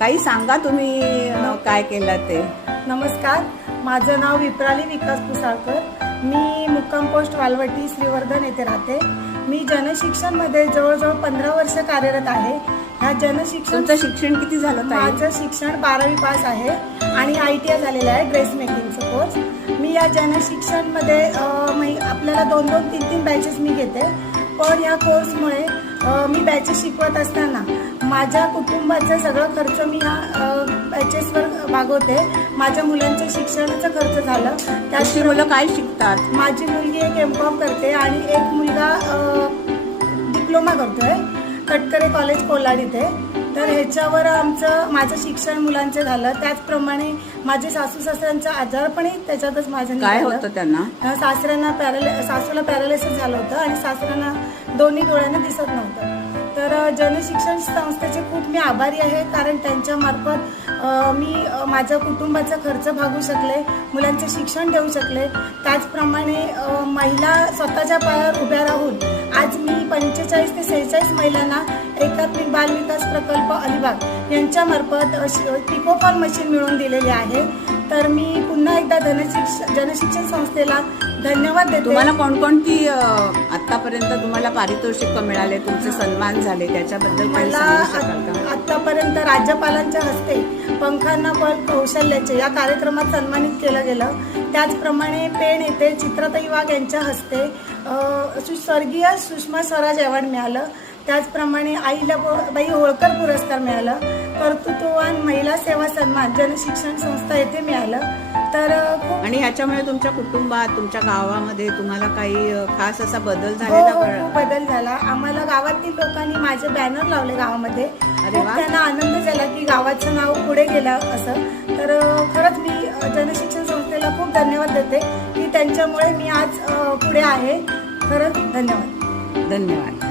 ताई सांगा तुम्ही काय केलं ते. नमस्कार माझं नाव विप्राली विकास पुसाळकर. मी मुक्काम पोस्ट वालवटी श्रीवर्धन येथे राहते. मी जनशिक्षणमध्ये जवळजवळ पंधरा वर्ष कार्यरत आहे. ह्या जनशिक्षण शिक्षण किती झालं माझं शिक्षण बारावी पास आहे आणि आय टी आय झालेलं आहे ड्रेस मेकिंगचं कोर्स. मी या जनशिक्षणमध्ये मै- आपल्याला दोन दोन तीन तीन बॅचेस मी घेते. पण या कोर्समुळे मी बॅचेस शिकवत असताना माझ्या कुटुंबाचा सगळं खर्च मी ह्या बॅचेसवर भागवते. माझ्या मुलांच्या शिक्षणाचा खर्च झालं. त्यात मुलं काय शिकतात? माझी मुलगी एक एम कॉम करते आणि एक मुलगा डिप्लोमा करतोय. कटकरे कॉलेज कोलाड इथे तर ह्याच्यावर आमचं माझं शिक्षण मुलांचं झालं. त्याचप्रमाणे माझे सासू सासऱ्यांचं आजारपणही त्याच्यातच माझं काय निघालं. होतं त्यांना? अ, सासऱ्यांना पॅराले सासूला पॅरालिसिस झालं होतं आणि सासऱ्यांना दोन्ही डोळ्यांना दिसत नव्हतं. तर अ, जनशिक्षण संस्थेचे खूप मी आभारी आहे कारण त्यांच्यामार्फत अ, मी अ, माझ्या कुटुंबाचा खर्च भागू शकले मुलांचे शिक्षण देऊ शकले. त्याचप्रमाणे अ, महिला स्वतःच्या पायावर उभ्या राहून आज मी पंचेचाळीस ते सेहेचाळीस महिलांना एकात्मिक बाल विकास प्रकल्प अलिबाग यांच्यामार्फत अ, पिकोफॉल मशीन मिळवून दिलेली आहे. तर मी पुन्हा एकदा जनशिक्षण संस्थेला धन्यवाद देते. तुम्हाला कोणकोणती आतापर्यंत तुम्हाला पारितोषिक मिळाले तुमचे सन्मान झाले त्याच्याबद्दल मला आतापर्यंत राज्यपालांच्या हस्ते पंखांना बळ कौशल्याचे या कार्यक्रमात सन्मानित केलं गेलं. त्याचप्रमाणे पेण येथे चित्रताई वाघ यांच्या हस्ते स्वर्गीय सुषमा स्वराज अवॉर्ड मिळालं. त्याचप्रमाणे आईला बाई होळकर पुरस्कार मिळालं कर्तृत्ववान महिला सेवा सन्मान जनशिक्षण संस्था येथे मिळालं. तर आणि ह्याच्यामुळे तुमच्या कुटुंबात तुमच्या गावामध्ये तुम्हाला काही खास असा बदल हो झालेला हो? खूप बदल झाला. आम्हाला गावातील लोकांनी माझे बॅनर लावले गावामध्ये. त्यांना आनंद झाला की गावाचं नाव पुढे गेलं असं. तर खरंच मी जनशिक्षण संस्थेला खूप धन्यवाद देते की त्यांच्यामुळे मी आज पुढे आहे. खरंच धन्यवाद. धन्यवाद.